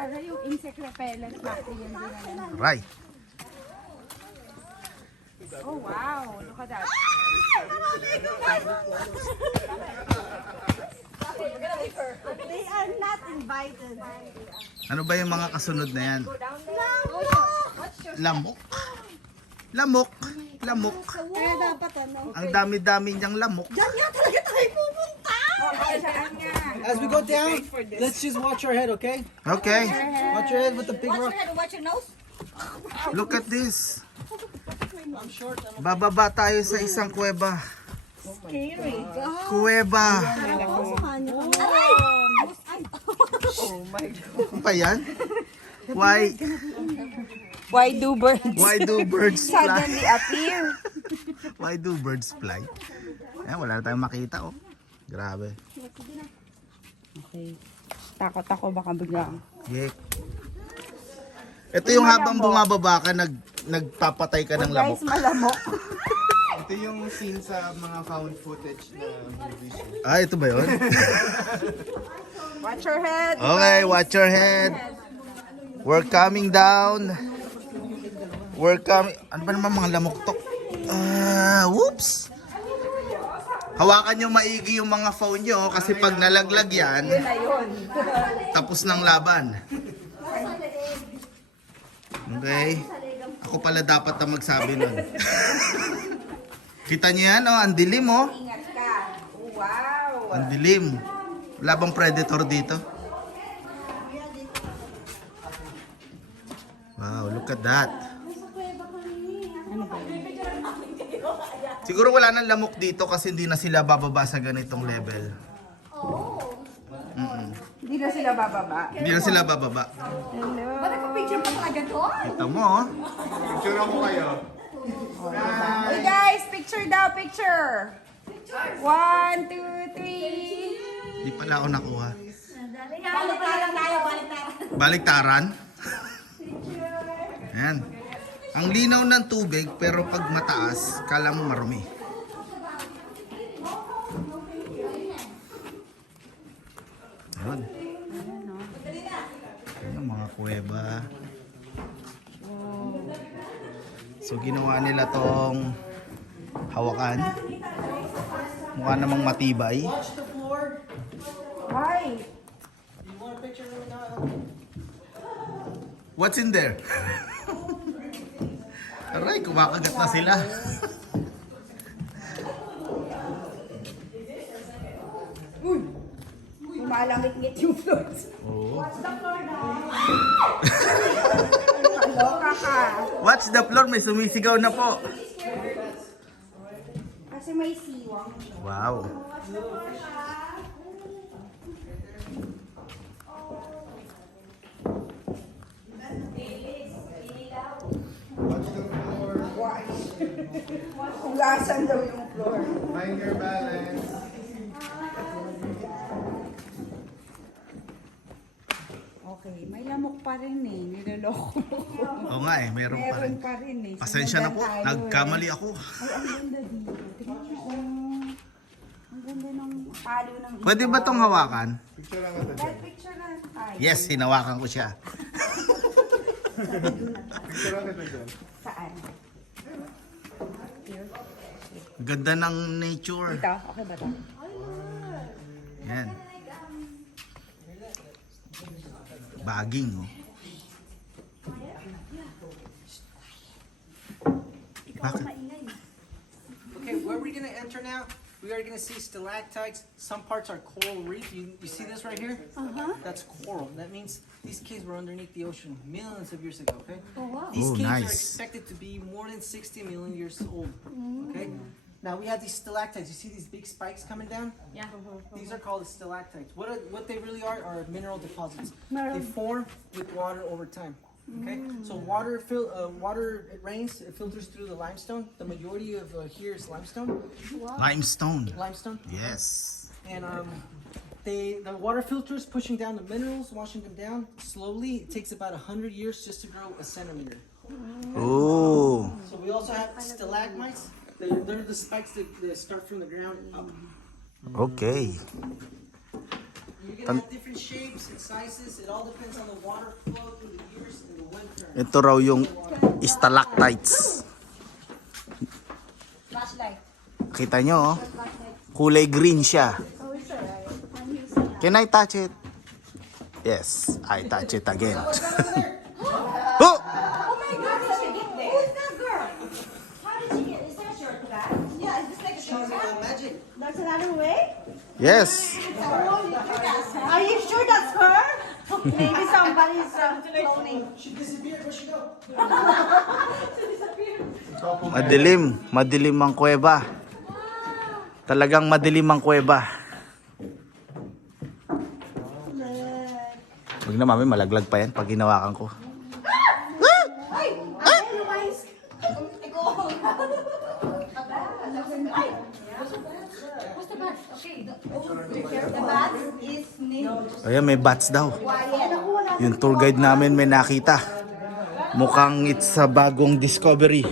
Pero yung insect repellent natin yun din naman. Right. Oh wow, look at that. They are not invited. Ano ba yung mga kasunod na yan? Lamok. Lamok. Lamok. Kaya dapat ano. Ang dami-dami niyang lamok. Diyan nga talaga tayo pupunta. Saan nga? As we go down, let's just watch our head, okay? Okay. Watch your head with the big rock. Watch your nose. Look at this. I'm short. Bababa tayo sa isang kuweba. Scary. Kuweba. Oh my God. Ano pa yan? Why do birds fly? Suddenly appear. Why do birds fly? Ayan, wala na tayong makita, oh. Grabe. Okay. Takot ako baka biglang. Yek. Ito yung habang bumababa ka, nagpapatay ka ng lamok. Guys, malamok. Ito yung scene sa mga found footage na movies. Ah, ito ba yun? Watch your head. Okay, watch your head. We're coming down. We're coming. Ano ba naman mga lamok to? Whoops. Hawakan nyo maigi yung mga phone nyo kasi pag nalaglag yan, Yun na yun. tapos ng laban. Okay. Ako pala dapat na magsabi nun. Kita nyo yan, oh, ang dilim, oh. Ingat ka. Wow. Ang dilim. Wala bang predator dito? Wow, look at that. Siguro wala nang lamok dito kasi hindi na sila bababa sa ganitong level. Hindi na sila bababa. Hindi na sila bababa. Hello. Picture pa talaga to? Kita mo, oh. Picture ako kayo. Hey guys, picture daw, picture. 1, 2, 3. Hindi pala ako nakuha. Baliktaran tayo, baliktaran. Baliktaran. Ayan. Ang linaw ng tubig pero pag mataas, kala mo marumi. Ayun. Ayan ang mga kuweba. So ginawa nila tong hawakan. Mukha namang matibay. Watch the floor. Hi. You want a picture right now? What's in there? Aray, kumakagat na sila. Lumalangit-ngit yung floors. Oo. Kaloka ka. Watch the floor, may sumisigaw na po. Kasi may siwang. Wow. Hugasan daw yung floor. Mind your balance. Okay, may lamok pa rin eh. Niloloko mo. Oo nga eh, meron pa rin. Meron pa rin eh. Pasensya na po, Sundan tayo nagkamali ako. eh. Ay, ang ganda dito. Tingnan mo. Ang ganda ng palo ng Pwede ba tong hawakan? Picture lang ito. That picture na tayo. Yes, hinawakan ko siya. Picture lang ito dyan. Saan? Ganda ng nature. Ito, okay ba ito? Yan. Baging, oh. Bakit? Okay, where we're gonna enter now, we are gonna see stalactites. Some parts are coral reef. You see this right here? That's coral. That means these caves were underneath the ocean millions of years ago, okay? These Oh, caves are nice. expected to be more than 60 million years old, okay? Now we have these stalactites. You see these big spikes coming down? Yeah. These are called stalactites. What they really are mineral deposits. They form with water over time. Okay, so water it rains, it filters through the limestone. The majority of here is limestone. Limestone. Limestone, Yes. and the water filters pushing down the minerals, washing them down slowly. It takes about 100 years just to grow a centimeter. Oh. So we also have stalagmites. They're the spikes that start from the ground up. Okay. You can have different shapes and sizes. It all depends on the water Ito raw yung stalactites. Flashlight. Kita nyo, oh. Kulay green siya. Can I touch it? Yes, I touch it again. Oh! Oh my God, how did she get there? Who's that girl? How did she get? Is that short bag? Yeah, it's just like a short bag. Magic. There's another way? Yes. Are you sure that's her? Maybe somebody's cloning. She disappeared. Where'd she go? Madilim ang kuweba. Talagang madilim ang kuweba. Huwag na mami, malaglag pa yan pag ginawakan ko. Ay! Otherwise, ikaw. Ay! What's the bat? Okay, the bat is named Ayan, may bats daw. Wyatt. Yung tour guide namin may nakita. Mukhang it's sa bagong discovery.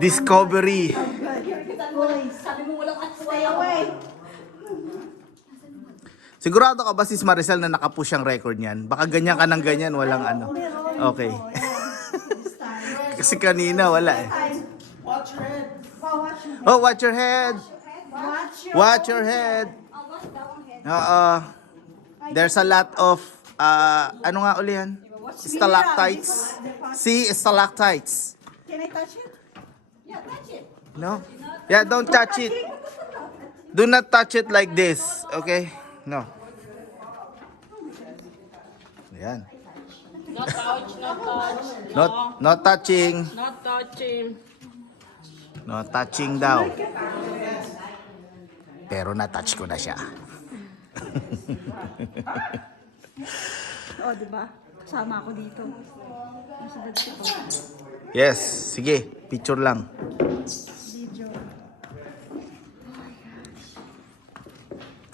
Discovery. Sabi mo walang stay away. Sigurado ka ba sis Maricel na nakapush ang record niyan? Baka ganyan ka ng ganyan, walang ano. Okay. Kasi kanina wala eh. Watch your head. Oh, watch your head. Watch your head. There's a lot of ano nga uli yan? Stalactites. See, stalactites. Can I touch it? Yeah, touch it. No? Yeah, don't touch it. Do not touch it like this, okay? No. Ayan. Not touch, not touch. Not touching. Not touching. No touching daw. Pero na-touch ko na siya. O, diba? Kasama ako dito. Nasa dagsi ko. Yes, sige, picture lang. Video.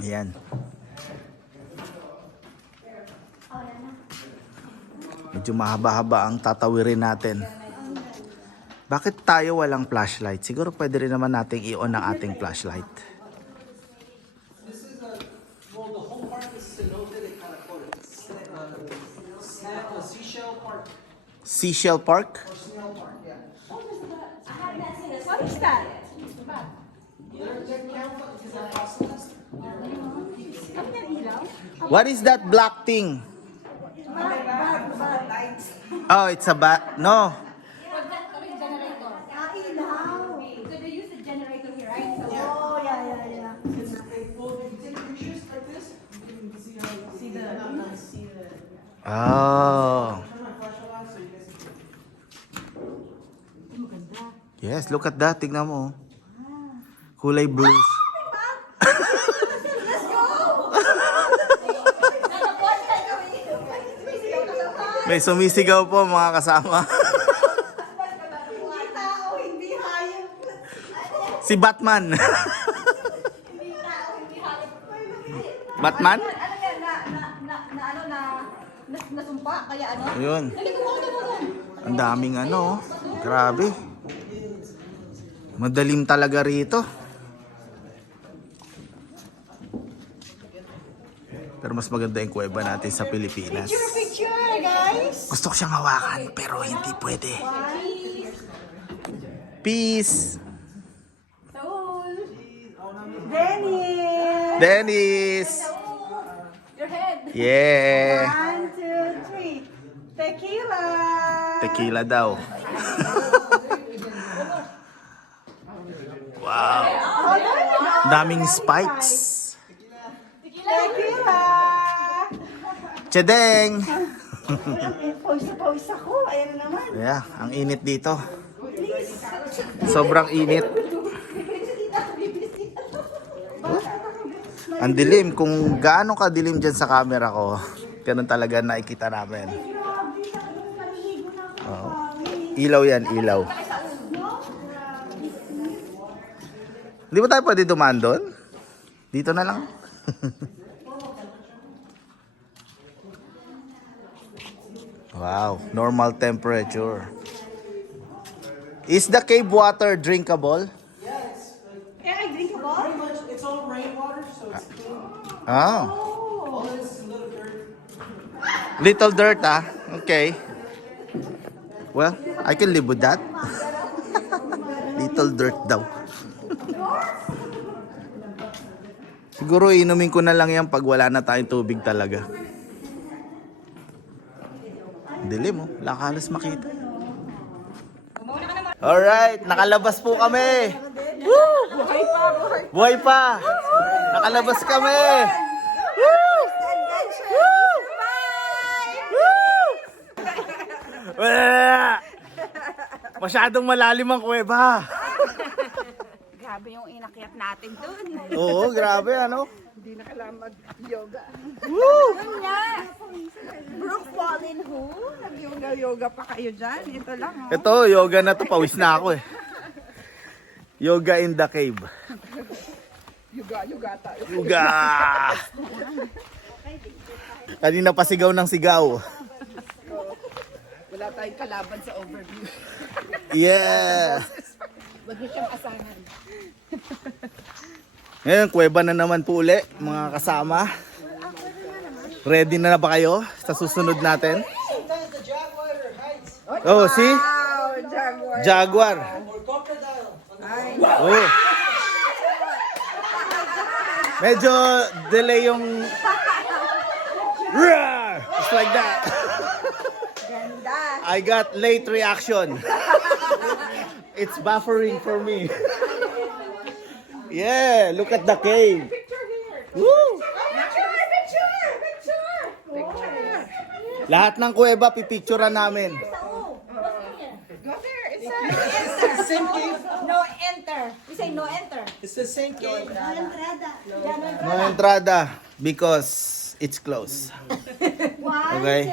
Ayan. Medyo mahaba-haba ang tatawirin natin. Bakit tayo walang flashlight? Siguro pwede rin naman nating i-on ang ating flashlight. This is well, the whole park is cenote, they kind of call it. Seashell Park. Seashell Park? Or Snail Park, yeah. What is that? Ano yung ilaw? What is that black thing? Oh, it's a bat. No. Generator. Ilaw. So they use the generator here, right? So Oh, yeah. Oh. Yes, look at that. Tignan mo. Kulay blues. May sumisigaw po mga kasama. hindi tao, hindi hayop. Si Batman. Hindi tao, hindi hayop. Batman? Ano yan, nasumpa, kaya ano? Ayun. Dali, kumuha ka doon. Ang daming ano. Oh. Grabe. Madalim talaga rito. Pero mas maganda yung kuweba natin sa Pilipinas. Picture, guys. Gusto ko siyang hawakan pero hindi pwede. Peace. Dennis. Dennis. Your head. Yeah. 1, 2, 3. Tequila. Tequila daw. Wow. Daming spikes. Tequila. Chedeng. Pawis ako. Ayan na naman. Yeah, ang init dito. Sobrang init. Ang dilim. Kung gaano kadilim dyan sa camera ko, ganun talaga nakikita namin. Oh. Ilaw yan, ilaw. Di ba tayo pwede dumaan doon? Dito na lang. Wow, normal temperature. Is the cave water drinkable? Can I drink a ball? Pretty much, it's all rainwater, so it's clean. Oh, All this is a little dirt. little dirt ah. Okay. Well, I can live with that. Little dirt daw. Siguro inumin ko na lang yan pag wala na tayong tubig talaga. Dilim oh, wala ka halos makita. Alright, nakalabas po kami. Woo! Buhay pa! Nakalabas kami! Woo! Woo! Woo! Masyadong malalim ang kuweba. Grabe yung inakyat natin dun. Oo, grabe ano? Hindi na kailangan mag-yoga. Woo! Brooke Fallen Who? Nag-yoga-yoga pa kayo dyan. Ito lang oh. Ito, yoga na to. Pawis na ako eh. Yoga in the cave. Yoga tayo. Yoga! Kanina pa sigaw ng sigaw. Wala tayong kalaban sa overview. Yeah! Wag niyo siyang asahan. Ngayon, kuweba na naman po uli, mga kasama. Ready na ba kayo sa susunod natin? Oh, see? Wow, Jaguar. Jaguar. Or crocodile. Oh. Medyo delay yung... Roar! Just like that. Ganda. I got late reaction. It's buffering for me. Yeah, look at the cave. Woo! Lahat ng kuweba pipicturean namin. Go there. It's It's the same cave. No enter. We say no enter. It's the same cave. No entrada because it's closed. Okay?